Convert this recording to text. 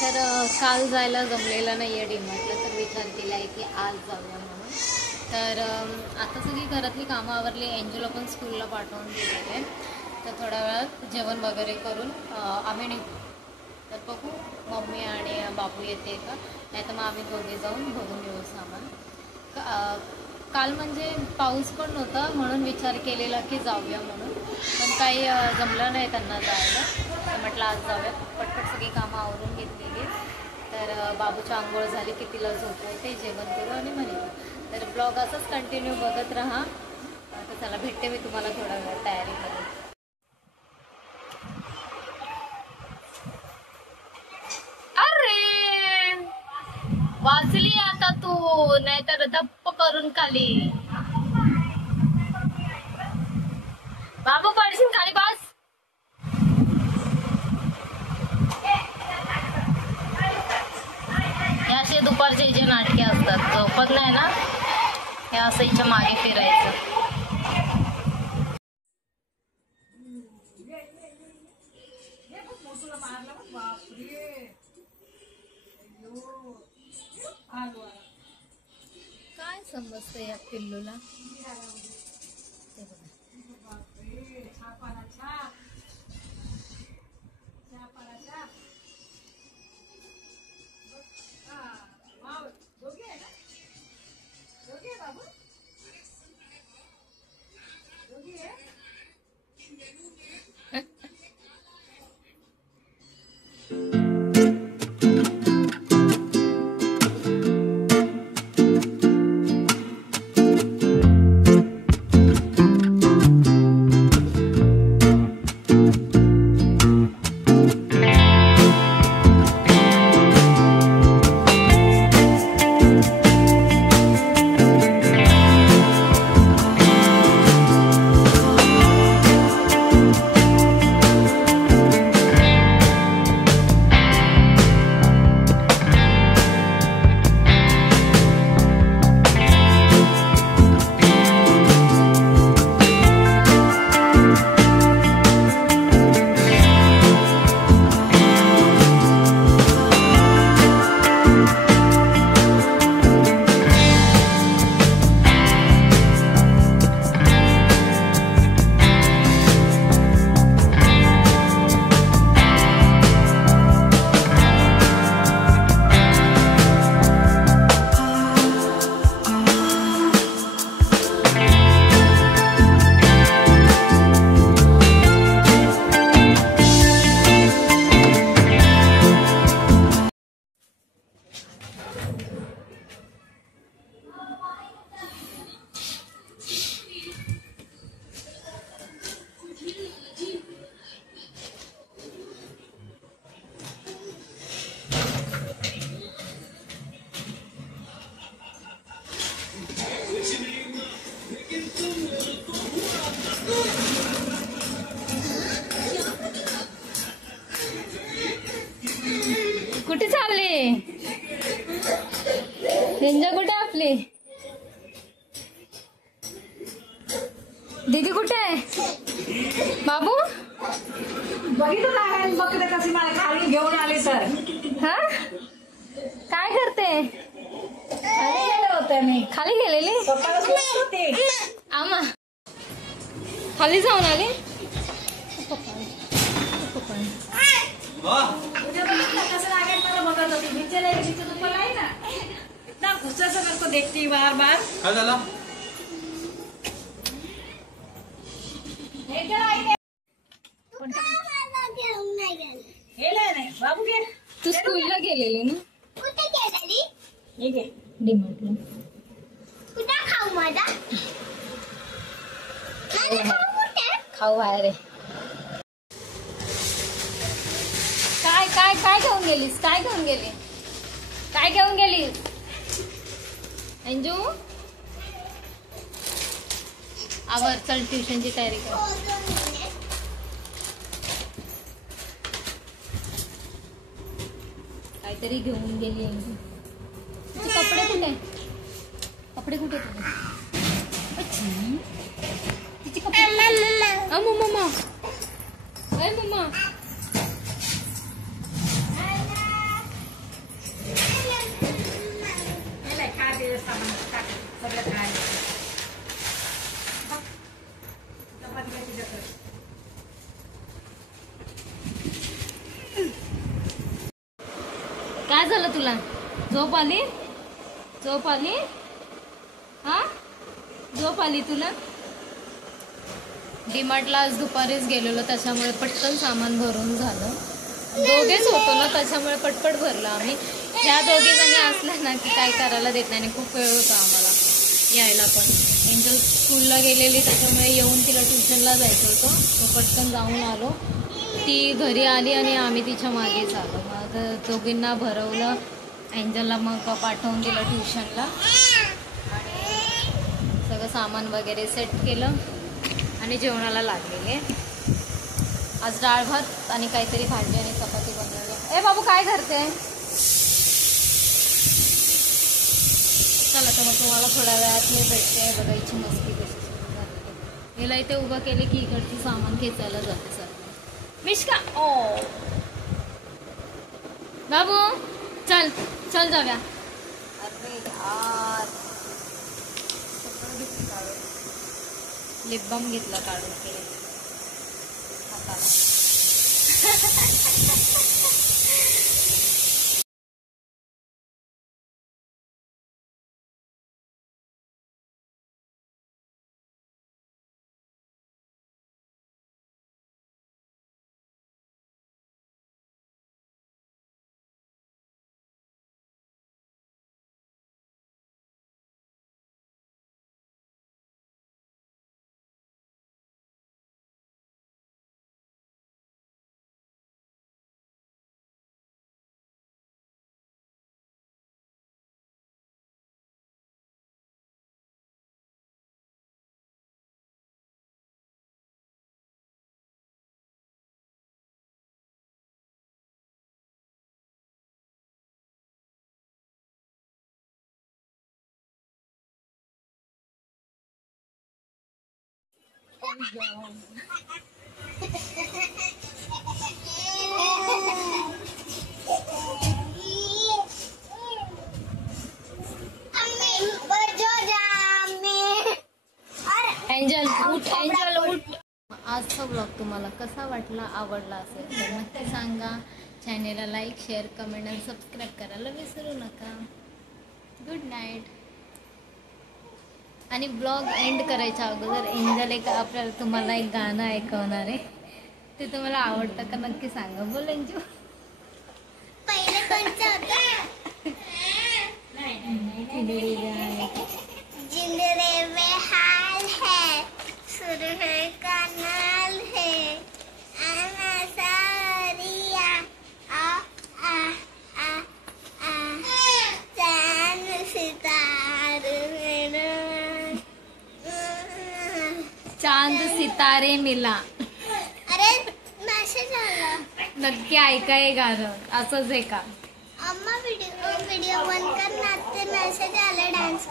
तर काल जायला जमलेलं नाही आहे डीमार्टला, तर विचार केला आहे की आज जाऊया म्हणून. तर आता सगळी घरातली कामं आवरली, एंजलला पण स्कूलला पाठवून दिलेलं आहे. तर थोड्या वेळात जेवण वगैरे करून आम्ही निघू. तर बघू मम्मी आणि बाबू येते का, नाही तर मग आम्ही दोघे जाऊन बघून येऊ सामान. काल म्हणजे पाऊस पण नव्हता म्हणून विचार केलेला की जाऊया म्हणून, पण काही जमलं नाही त्यांना जायला. तर म्हटलं आज जाऊया. पटपट सगळी कामं आवरून घेतलेली. तर बाबूची आंघोळ झाली की तिला झोपवते, जेवण करू आणि म्हणू. तर ब्लॉग असंच कंटिन्यू बघत राहा. तर चला भेटते मी तुम्हाला थोडा वेळ तयारी करून. अरे वाचली आता तू, नाहीतर धप्प करून खाली. बाबू पडशील खाली, बस. हे असे दुपारचे जे नाटके असतात, झोपत नाही ना, हे असं हिच्या मागे फिरायचं. काय समजतं या पिल्लूला. कुठे चालले रेंजा? कुठे आपली दीदी? कुठे आहे बाबू? बघितलं बघते कशी मला खाली घेऊन आले तर. हा काय करते? खाली गेले होते मी. खाली गेलेली? पप्पाला सोबत होते. आमा खाली जाऊन आली. कसं लागेल मला बघत होती. बिचारा तुम्हाला आहे ना घुसाचं नको देखती बार बार. काय झालं? बाबू घे. तू स्कूलला गेलेली ना? कुठे गेलेली? हे घे डीमार्टला. कुठे खाऊ माझा? खाऊ बाहेर आहे. काय काय काय घेऊन गेलीस? काय घेऊन गेली? काय घेऊन गेलीस अंजू? आवर चल ट्युशनची तयारी कर. काहीतरी घेऊन गेली अंजू. तिचे कपडे कुठे? कपडे कुठे तुझे? तिचे कपडे मम्मा. अय मम्मा झालं तुला? झोप आली? झोप आली? हा, झोप आली तुला? डीमार्टला आज दुपारीच गेलेलो, त्याच्यामुळे पटकन सामान भरून झालं. दोघेच होतो ना, त्याच्यामुळे पटपट भरलं आम्ही. ह्या दोघी जणी असल्या ना की काय करायला देत नाही. खूप वेळ होता आम्हाला यायला पण. एंजल स्कूलला गेलेली, त्याच्यामुळे येऊन तिला ट्युशनला जायचं होतं. मग पटकन जाऊन आलो. ती घरी आली आणि आम्ही तिच्या मागेच आलो. मग दोघींना भरवलं. एंजलला मग पाठवून दिलं ट्युशनला आणि सगळं सामान वगैरे सेट केलं आणि जेवणाला लागलेले. आज डाळ भात आणि काहीतरी भाजी आणि चपाती बनवली. ए बाबू काय करते? चला तर मग तुम्हाला थोड्या वेळात मी भेटते. बघायची मस्ती कशी सुरू झाली. हिला इथे उभं केले की इकडची सामान खेचायला जाते सर. मिश्का ओ बाबू चल चल जाऊया. अरे यार लिप बाम घेतला काढून केले हाताला. एंजल उठ, एंजल उठ. आजचा ब्लॉग तुम्हाला कसा वाटला, आवडला असेल तर नक्की सांगा. चॅनेलला लाईक, शेअर, कमेंट आणि सबस्क्राईब करायला विसरू नका. Good night. आणि ब्लॉग एंड करायच्या अगोदर एंजल आपल्याला तुम्हाला एक गाणं ऐकवणार आहे. ते तुम्हाला आवडतं का नक्की सांगा. बोल एंजू. पहिले कोणतं होतं? जिंदरे में हाल है, सुर है कनाल है, आना सारिया आ आ आ आ, चांद सितारे मेरा. चांद सितारे मिला. अरे मेसेज आला. नक्की ऐका हे गाणं. असंच आहे का? अम्मा व्हिडिओ बंद कर ना, ते मेसेज आला डान्स